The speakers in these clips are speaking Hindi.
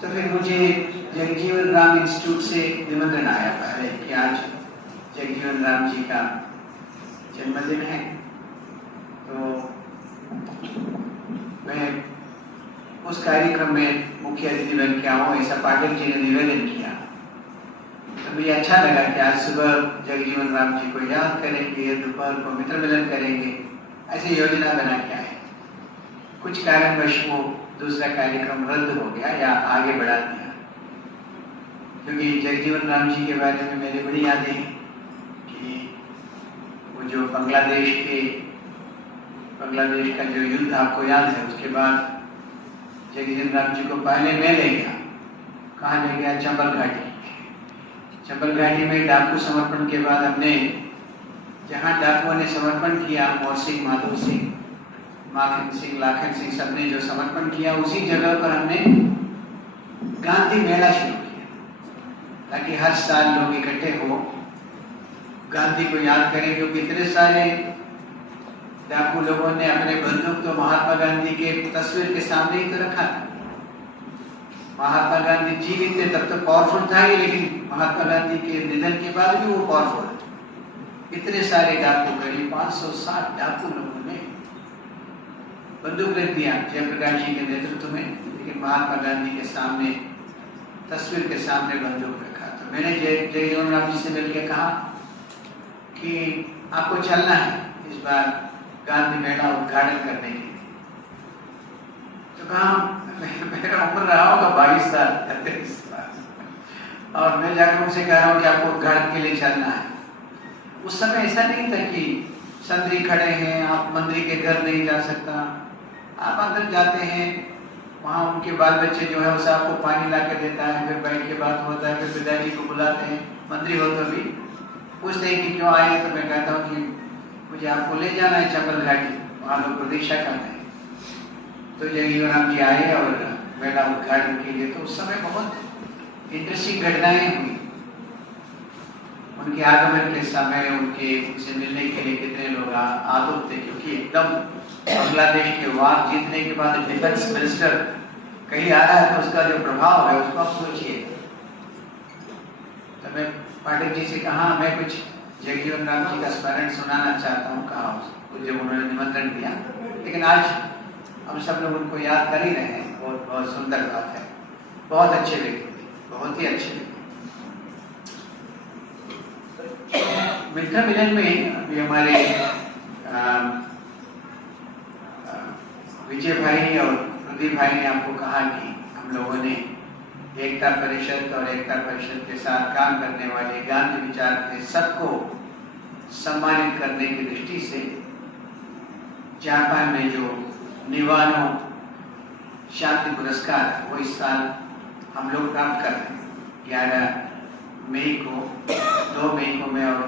तो फिर मुझे जगजीवन राम इंस्टीट्यूट से निमंत्रण आया पहले कि आज जगजीवन राम जी का जन्मदिन है, तो मैं उस कार्यक्रम में मुख्य अतिथि बन के आऊँ, ऐसा पाठक जी ने निवेदन किया। तो मुझे अच्छा लगा कि आज सुबह जगजीवन राम जी को याद करेंगे, दोपहर को मित्र मिलन करेंगे, ऐसी योजना बना के आए। कुछ कारणवश वो दूसरा कार्यक्रम रद्द हो गया या आगे बढ़ा दिया, क्योंकि जगजीवन राम जी के बारे में मेरी बड़ी यादें हैं कि वो जो बांग्लादेश का जो युद्ध आपको याद है, उसके बाद जगजीवन राम जी को पहले मैं ले गया। कहाँ ले गया? चंबल घाटी। चंबल घाटी में डाकू समर्पण के बाद हमने, जहाँ डाकुओं ने समर्पण किया, मोर सिंह, माधव सिंह, माखन सिंह, लाखन सिंह, सबने जो समर्पण किया, उसी जगह पर हमने गांधी मेला शुरू किया, ताकि हर साल लोग इकट्ठे हो, गांधी को याद करें। क्योंकि इतने सारे डाकू लोगों ने अपने बंदूक तो महात्मा गांधी के तस्वीर के सामने ही तो रखा था। महात्मा गांधी जीवित थे तब तो पावरफुल था ही, लेकिन महात्मा गांधी के निधन के बाद भी वो पावरफुल। इतने सारे डाकू, करीब 560 डाकू लोगों ने बंदूक रख दिया जयप्रकाश जी के नेतृत्व में, लेकिन महात्मा गांधी के सामने, तस्वीर के सामने बंदूक रखा। तो मैंने जगजीवन राम जी से मिलकर कहा कि आपको चलना है इस बार गांधी मेला उद्घाटन करने के लिए। तो कहा मेरा उम्र रहा होगा 22 साल, 33 साल, और मैं जाकर उनसे कह रहा हूँ कि आपको उद्घाटन के लिए चलना है। उस समय ऐसा नहीं था कि संतरी खड़े हैं, आप मंत्री के घर नहीं जा सकता, आप अंदर जाते हैं, वहाँ उनके बाल बच्चे जो है उसे आपको पानी ला के देता है, फिर बैठ के बात होता है, फिर पिताजी को बुलाते हैं, मंत्री हो तो भी पूछते हैं कि क्यों आए। तो मैं कहता हूँ कि मुझे आपको ले जाना है चंबल घाटी, वहाँ लोग प्रतीक्षा करते हैं। तो जगजीवन राम जी आए और मेला उद्घाटन के लिए। तो उस समय बहुत इंटरेस्टिंग घटनाएं हुई। उनके आगमन के समय उनसे मिलने के लिए कितने लोग आतुर थे, क्योंकि एकदम बांग्लादेश के वार जीतने के बाद डिफेंस मिनिस्टर कहीं आ रहा है तो उसका जो प्रभाव है उसको आप सोचिए। तो मैं पाठक जी से कहा मैं कुछ जगजीवन राम जी का स्मरण सुनाना चाहता हूँ, कहा जब उन्होंने निमंत्रण दिया। लेकिन आज हम सब लोग उनको याद कर ही रहे हैं, बहुत बहुत सुंदर बात है। बहुत अच्छे व्यक्ति थे, बहुत ही अच्छे व्यक्ति। मित्र मिलन में अभी हमारे विजय भाई और प्रदीप भाई ने आपको कहा कि हम लोगों ने एकता परिषद और एकता परिषद के साथ काम करने वाले गांधी विचार के सबको सम्मानित करने की दृष्टि से जापान में जो निवानो शांति पुरस्कार वो इस साल हम लोग प्राप्त कर रहे हैं। 11 मई को 2 मई को मैं और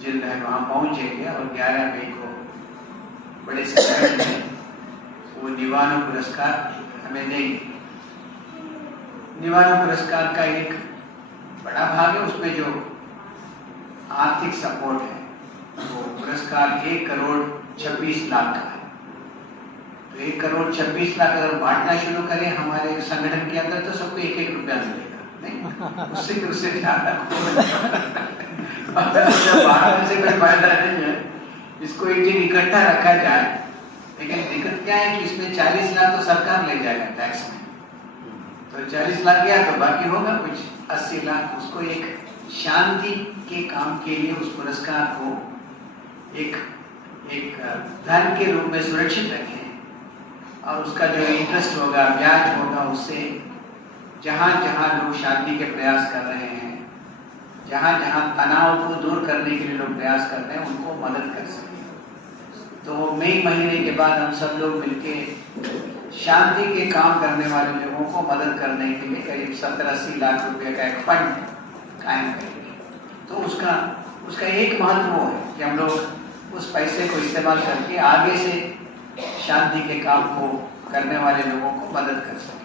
जिल है वहाँ पहुँचेंगे और 11 मई को बड़े सम्मेलन में वो निवानो पुरस्कार हमें देंगे। निवानो पुरस्कार का एक बड़ा भाग है, उसमें जो आर्थिक सपोर्ट है वो पुरस्कार 1 करोड़ 26 लाख का है। तो 1 करोड़ 26 लाख अगर बांटना शुरू करें हमारे संगठन के अंदर तो सबको 1-1 रुपया मिलेगा, नहीं उससे ज्यादा बाहर से कोई फायदा नहीं है। इसको एक जगह इकट्ठा रखा जाए, लेकिन दिक्कत क्या है कि इसमें 40 लाख तो सरकार ले जाएगा टैक्स में, तो 40 लाख गया तो बाकी होगा कुछ 80 लाख। उसको एक शांति के काम के लिए उस पुरस्कार को एक धन के रूप में सुरक्षित रखें और उसका जो इंटरेस्ट होगा, ब्याज होगा, उससे जहाँ जहाँ लोग शांति के प्रयास कर रहे हैं, जहाँ जहाँ तनाव को दूर करने के लिए लोग प्रयास कर रहे हैं, उनको मदद कर सकें। तो मई महीने के बाद हम सब लोग मिलके शांति के काम करने वाले लोगों को मदद करने के लिए करीब 70-80 लाख रुपए का एक फंड कायम करेंगे। तो उसका एक महत्व वो है कि हम लोग उस पैसे को इस्तेमाल करके आगे से शांति के काम को करने वाले लोगों को मदद कर सकें।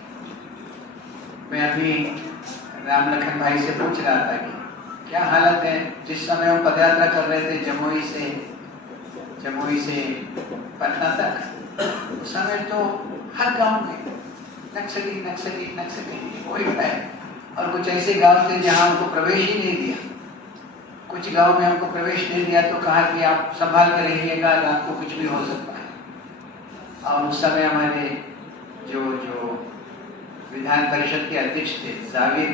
मैं अभी राम लखन भाई से पूछ रहा था कि क्या हालत है। जिस समय हम पदयात्रा कर रहे थे जमुई से पटना तक, उस उस समय तो हर गांव में नक्सली नक्सली नक्सली कोई है। और कुछ ऐसे गांव थे जहां हमको प्रवेश ही नहीं दिया। कुछ गांव में हमको प्रवेश नहीं दिया तो कहा कि आप संभाल कर रहिएगा, आपको कुछ भी हो सकता है। और उस समय हमारे जो विधान परिषद के अध्यक्ष थे जावेर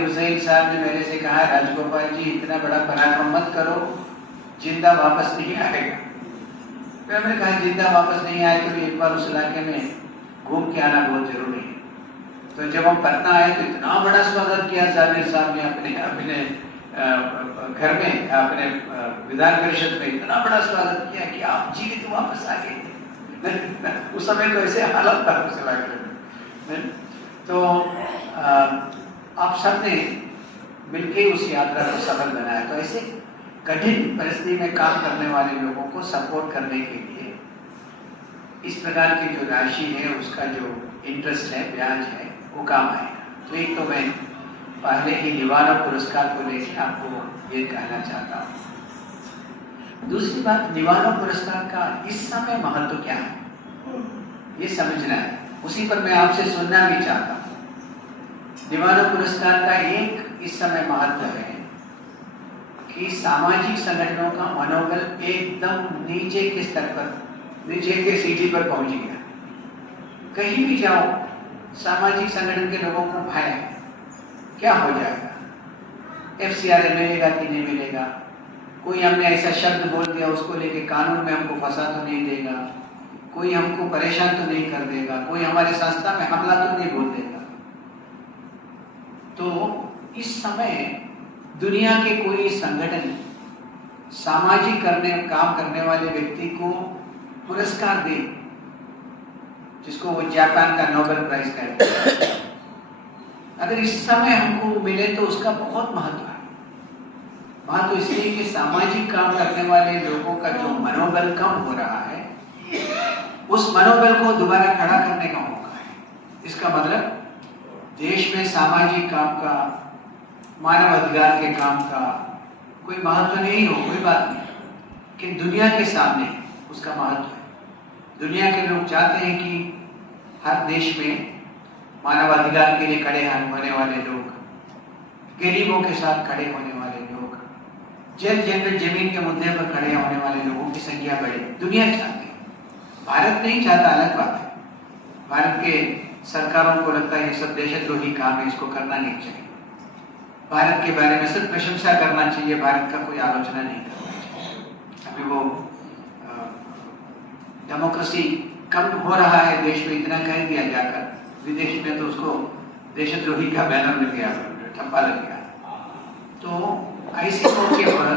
हुसैन साहब ने मेरे से कहा, राजगोपाल जी इतना बड़ा पराक्रम मत करो, जिंदा वापस नहीं आएगा। फिर मैंने कहा जिंदा वापस नहीं आए तो एक बार उस इलाके में घूम के आना बहुत जरूरी है। तो जब हम पटना आए तो इतना बड़ा स्वागत किया जावेर साहब ने अपने घर में, अपने विधान परिषद में इतना बड़ा स्वागत किया कि आप जीवित वापस आ गए। उस समय तो ऐसे हालत था उस इलाके में। तो आप सबने मिलकर उस यात्रा को सफल बनाया। तो ऐसे कठिन परिस्थिति में काम करने वाले लोगों को सपोर्ट करने के लिए इस प्रकार की जो राशि है, उसका जो इंटरेस्ट है, ब्याज है, वो काम आएगा। तो एक तो मैं पहले ही निवानो पुरस्कार को लेकर आपको ये कहना चाहता हूँ। दूसरी बात, निवानो पुरस्कार का इस समय महत्व क्या है ये समझना है, उसी पर मैं आपसे सुनना भी चाहता हूँ। निवानो पुरस्कार का एक इस समय महत्व है कि सामाजिक संगठनों का मनोबल एकदम नीचे के स्तर पर, नीचे के सीढ़ी पर पहुंच गया। कहीं भी जाओ, सामाजिक संगठन के लोगों को भय है क्या हो जाएगा, FCRA मिलेगा कि नहीं मिलेगा, कोई हमने ऐसा शब्द बोल दिया उसको लेके कानून में हमको फंसा तो नहीं देगा, कोई हमको परेशान तो नहीं कर देगा, कोई हमारे संस्था में हमला तो नहीं बोल देगा। तो इस समय दुनिया के कोई संगठन सामाजिक काम करने वाले व्यक्ति को पुरस्कार दे, जिसको वो जापान का नोबेल प्राइज कहते हैं, अगर इस समय हमको मिले तो उसका बहुत महत्व है। महत्व इसलिए कि सामाजिक काम करने वाले लोगों का जो मनोबल कम हो रहा है, उस मनोबल को दोबारा खड़ा करने का मौका है। इसका मतलब देश में सामाजिक काम का, मानव अधिकार के काम का कोई महत्व नहीं हो, कोई बात नहीं, कि दुनिया के सामने उसका महत्व है। दुनिया के लोग चाहते हैं कि हर देश में मानव अधिकार के लिए खड़े होने वाले लोग, गरीबों के साथ खड़े होने वाले लोग, जल जंगल जमीन के मुद्दे पर खड़े होने वाले लोगों की संख्या बढ़े। दुनिया चाहती है, भारत नहीं चाहता, अलग बात है। भारत के सरकारों को लगता है ये सब देशद्रोही काम है, इसको करना नहीं चाहिए। भारत के बारे में सिर्फ प्रशंसा करना चाहिए, भारत का कोई आलोचना नहीं करना चाहिए। अभी वो डेमोक्रेसी कम हो रहा है देश में, इतना कह दिया जाकर, विदेश में तो उसको देशद्रोही का बैनर लग गया, ठप्पा लग गया। तो ऐसे मौके पर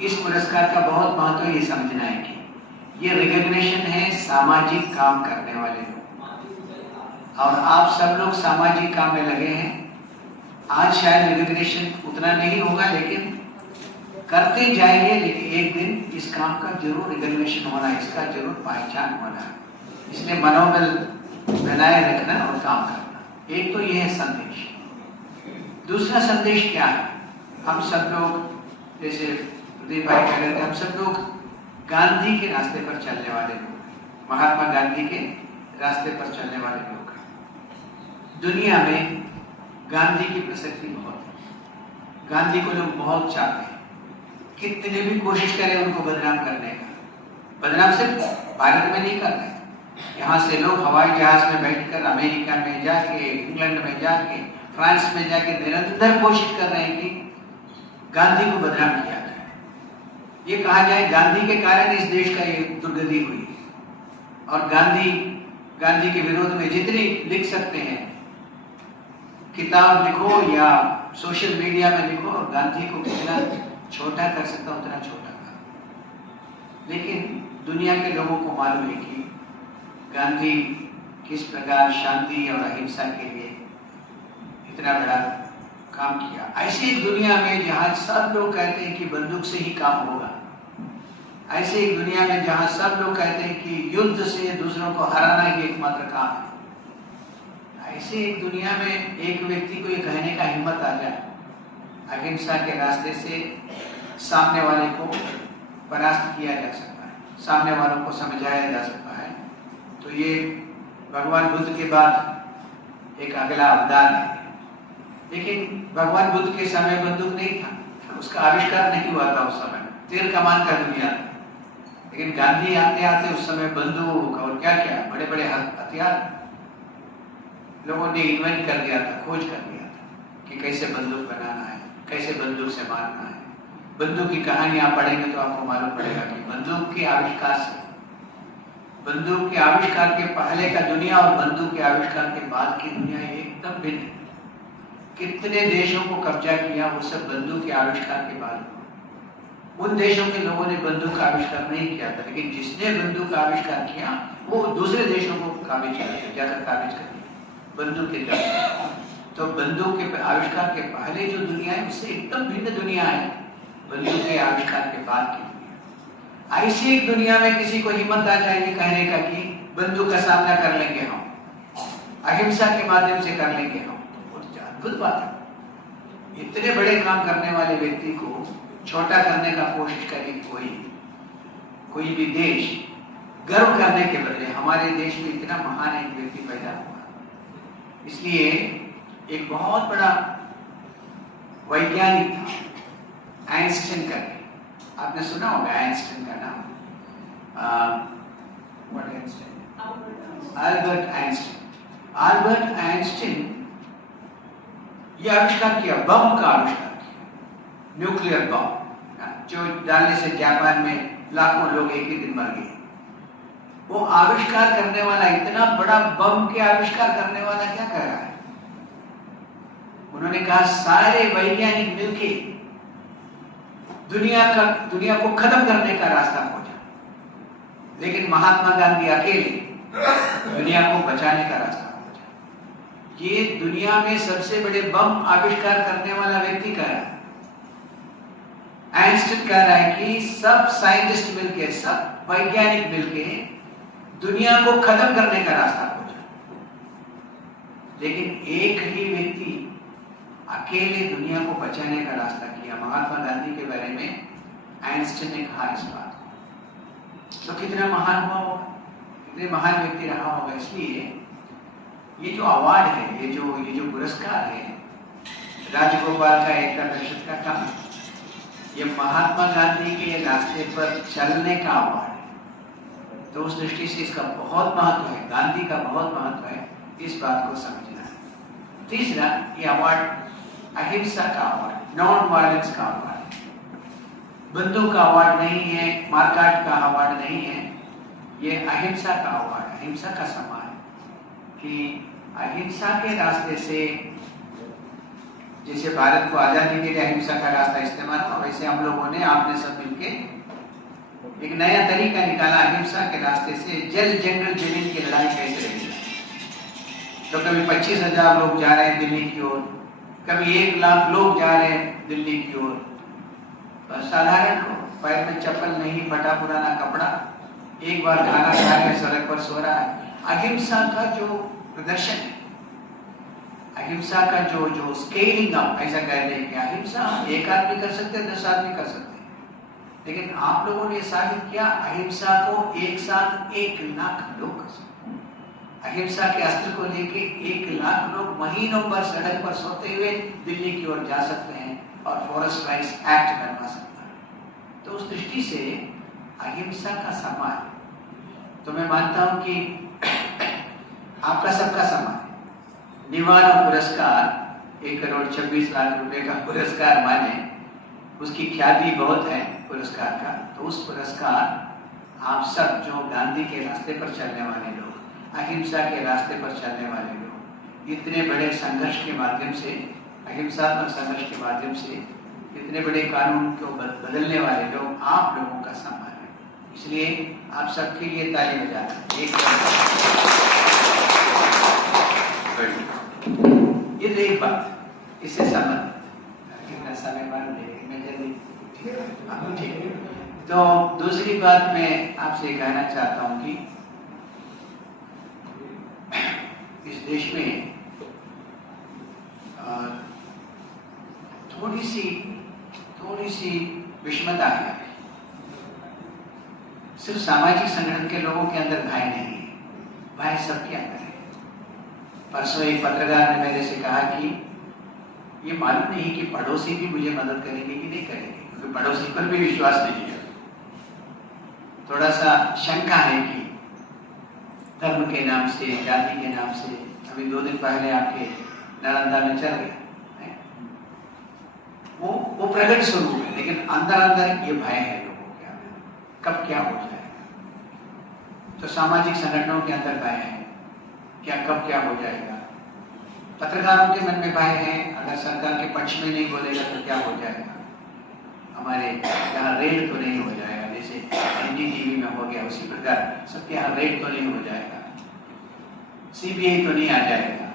इस पुरस्कार का बहुत महत्व ये समझना है कि ये रिकॉग्निशन है सामाजिक काम करने वाले लोग, और आप सब लोग सामाजिक काम में लगे हैं। आज शायद रिकॉग्निशन उतना नहीं होगा, लेकिन करते जाइए, लेकिन एक दिन इस काम का जरूर रिकॉग्निशन होना, इसका जरूर पहचान होना। इसलिए मनोबल बनाए रखना और काम करना, एक तो यह है संदेश। दूसरा संदेश क्या है, हम सब लोग, जैसे प्रदीप भाई कह रहे थे, हम सब लोग गांधी के रास्ते पर चलने वाले लोग, महात्मा गांधी के रास्ते पर चलने वाले लोग। दुनिया में गांधी की प्रसिद्धि बहुत है, गांधी को लोग बहुत चाहते हैं, कितने भी कोशिश करें उनको बदनाम करने का। बदनाम सिर्फ भारत में नहीं करते, यहाँ से लोग हवाई जहाज में बैठकर अमेरिका में जाके, इंग्लैंड में जाके, फ्रांस में जाके निरंतर कोशिश कर रहे हैं कि गांधी को बदनाम किया जाए। ये कहा जाए गांधी के कारण इस देश का ये दुर्गति हुई है। और गांधी के विरोध में जितनी लिख सकते हैं, किताब लिखो या सोशल मीडिया में लिखो, और गांधी को कितना छोटा कर सकता उतना छोटा कर। लेकिन दुनिया के लोगों को मालूम है कि गांधी किस प्रकार शांति और अहिंसा के लिए इतना बड़ा काम किया। ऐसी एक दुनिया में जहां सब लोग कहते हैं कि बंदूक से ही काम होगा, ऐसे एक दुनिया में जहां सब लोग कहते हैं कि युद्ध से दूसरों को हराना ही एकमात्र काम है, ऐसे एक दुनिया में एक व्यक्ति को ये कहने का हिम्मत आ जाए, अहिंसा के रास्ते से सामने वाले को परास्त किया जा सकता है, सामने वालों को समझाया जा सकता है। तो ये भगवान बुद्ध के बाद एक अगला अवतार है। लेकिन भगवान बुद्ध के समय बंदूक नहीं था, उसका आविष्कार नहीं हुआ था उस समय, तीर कमान का दुनिया था। लेकिन गांधी आते आते उस समय बंदूक और क्या क्या बड़े बड़े हथियार लोगों ने इन्वेंट कर दिया था, खोज कर दिया था कि कैसे बंदूक बनाना है, कैसे बंदूक से मारना है। बंदूक की कहानियां पढ़ेंगे तो आपको मालूम पड़ेगा कि बंदूक के आविष्कार से, बंदूक के आविष्कार के पहले का दुनिया और बंदूक के आविष्कार के बाद की दुनिया एकदम भिन्न है। कितने देशों को कब्जा किया वो सब बंदूक के आविष्कार के बाद। उन देशों के लोगों ने बंदूक का आविष्कार नहीं किया था, लेकिन जिसने बंदूक का आविष्कार किया वो दूसरे देशों को काबिज कर दिया, जाकर काबिज कर दिया बंदूक के द्वारा। तो बंदूक के आविष्कार के पहले जो दुनिया है उससे एकदम भिन्न दुनिया है बंदूक के आविष्कार के बाद की दुनिया। ऐसी एक दुनिया में किसी को हिम्मत आ जाएगी कहने का कि बंदूक का सामना कर लेंगे हम, अहिंसा के माध्यम से कर लेंगे हम, अद्भुत बात है। इतने बड़े काम करने वाले व्यक्ति को छोटा करने का कोशिश करे कोई भी देश, गर्व करने के बदले हमारे देश में इतना महान एक व्यक्ति पैदा हुआ। इसलिए एक बहुत बड़ा वैज्ञानिक था आइंस्टाइन करके, आपने सुना होगा आइंस्टाइन का नाम, अल्बर्ट आइंस्टाइन। अल्बर्ट आइंस्टाइन ये आविष्कार किया, बम का आविष्कार किया, न्यूक्लियर बम, जो डालने से जापान में लाखों लोग एक ही दिन मर गए। वो आविष्कार करने वाला, इतना बड़ा बम के आविष्कार करने वाला क्या कर रहा है? उन्होंने कहा सारे वैज्ञानिक मिलके दुनिया को खत्म करने का रास्ता खोजा, लेकिन महात्मा गांधी अकेले दुनिया को बचाने का रास्ता खोजा। ये दुनिया में सबसे बड़े बम आविष्कार करने वाला व्यक्ति कह रहा है। आइंस्टाइन कह रहा है कि सब साइंटिस्ट मिलके, सब वैज्ञानिक मिलके दुनिया को खत्म करने का रास्ता खोजा, लेकिन एक ही व्यक्ति अकेले दुनिया को बचाने का रास्ता किया। महात्मा गांधी के बारे में आइंस्टाइन ने कहा इस बात को। तो कितना महान हुआ होगा, कितने महान व्यक्ति रहा होगा। इसलिए ये जो अवार्ड है, ये जो पुरस्कार है, राजगोपाल का एकता परिषद का काम, ये महात्मा गांधी के रास्ते पर चलने का अवार्ड है। तो उस दृष्टि से इसका बहुत महत्व है, गांधी का बहुत महत्व है, इस बात को समझना है। तीसरा, ये अवार्ड अहिंसा का अवार्ड, नॉन वायलेंस का अवार्ड, बंदूक का अवार्ड नहीं है, मारकाट का अवार्ड नहीं है, ये अहिंसा का अवार्ड, अहिंसा का सम्मान, कि अहिंसा के रास्ते से, जैसे भारत को आजादी के लिए अहिंसा का रास्ता इस्तेमाल हुआ, वैसे हम लोगों ने, आपने सब मिलके एक नया तरीका निकाला अहिंसा के रास्ते से जल जंगल जमीन की लड़ाई कैसे लड़ी। तो कभी 25,000 लोग जा रहे हैं दिल्ली की ओर, कभी 1 लाख लोग जा रहे हैं दिल्ली की ओर। साधारण को पैर में चप्पल नहीं, फटा पुराना कपड़ा, एक बार खाना खा रहे, सड़क पर सो रहा है। अहिंसा का जो प्रदर्शन है, अहिंसा का जो स्केलिंग अप, ऐसा कह रहे हैं कि अहिंसा एक आदमी कर सकते हैं, 10 आदमी कर सकते हैं, लेकिन आप लोगों ने साबित किया अहिंसा को एक साथ 1 लाख लोग कर सकते हैं। अहिंसा के अस्त्र को लेके 1 लाख लोग महीनों पर सड़क पर सोते हुए दिल्ली की ओर जा सकते हैं और फॉरेस्ट राइट्स एक्ट बनवा सकता है। तो उस दृष्टि से अहिंसा का सम्मान, तो मैं मानता हूं कि आपका सबका सम्मान, निवाला पुरस्कार 1 करोड़ 26 लाख रुपए का पुरस्कार माने, उसकी ख्याति बहुत है पुरस्कार का। तो उस पुरस्कार आप सब जो गांधी के रास्ते पर चलने वाले लोग, अहिंसा के रास्ते पर चलने वाले लोग, इतने बड़े संघर्ष के माध्यम से, अहिंसात्मक संघर्ष के माध्यम से इतने बड़े कानून को बदलने वाले लोग, आप लोगों का सम्मान है। इसलिए आप सबके लिए ताली बजाना। ये तो एक बात, इससे संबंध कितना समय मालूम है, मैं जल्दी ठीक है। तो दूसरी बात मैं आपसे कहना चाहता हूं कि इस देश में थोड़ी सी विषमता है। सिर्फ सामाजिक संगठन के लोगों के अंदर भय नहीं है, भय सबके अंदर है। परसों एक पत्रकार ने मेरे से कहा कि ये मालूम नहीं कि पड़ोसी भी मुझे मदद करेंगे कि नहीं करेंगे, क्योंकि पड़ोसी पर भी विश्वास नहीं है। थोड़ा सा शंका है कि धर्म के नाम से, जाति के नाम से, अभी 2 दिन पहले आपके नालंदा में चल गया, वो प्रकट स्वरूप है, लेकिन अंदर अंदर ये भय है लोगों के अंदर, कब क्या हो जाएगा। तो सामाजिक संगठनों के अंदर भय है, क्या कब क्या हो जाएगा। पत्रकारों के मन में भय है, अगर सरकार के पक्ष में नहीं बोलेगा तो क्या हो जाएगा, हमारे यहाँ रेड तो नहीं हो जाएगा, जैसे NDTV में हो गया उसी प्रकार सबके यहाँ रेड तो नहीं हो जाएगा, CBI तो नहीं आ जाएगा।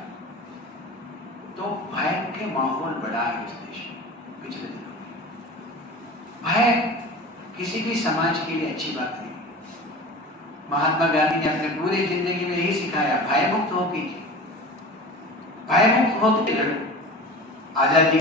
तो भय के माहौल बड़ा है इस देश में पिछले दिनों में। भय किसी भी समाज के लिए अच्छी बात नहीं। महात्मा गांधी ने अपने पूरी जिंदगी में यही सिखाया, भय मुक्त हो कीजिए, भय मुक्त होकर लड़ो, आजादी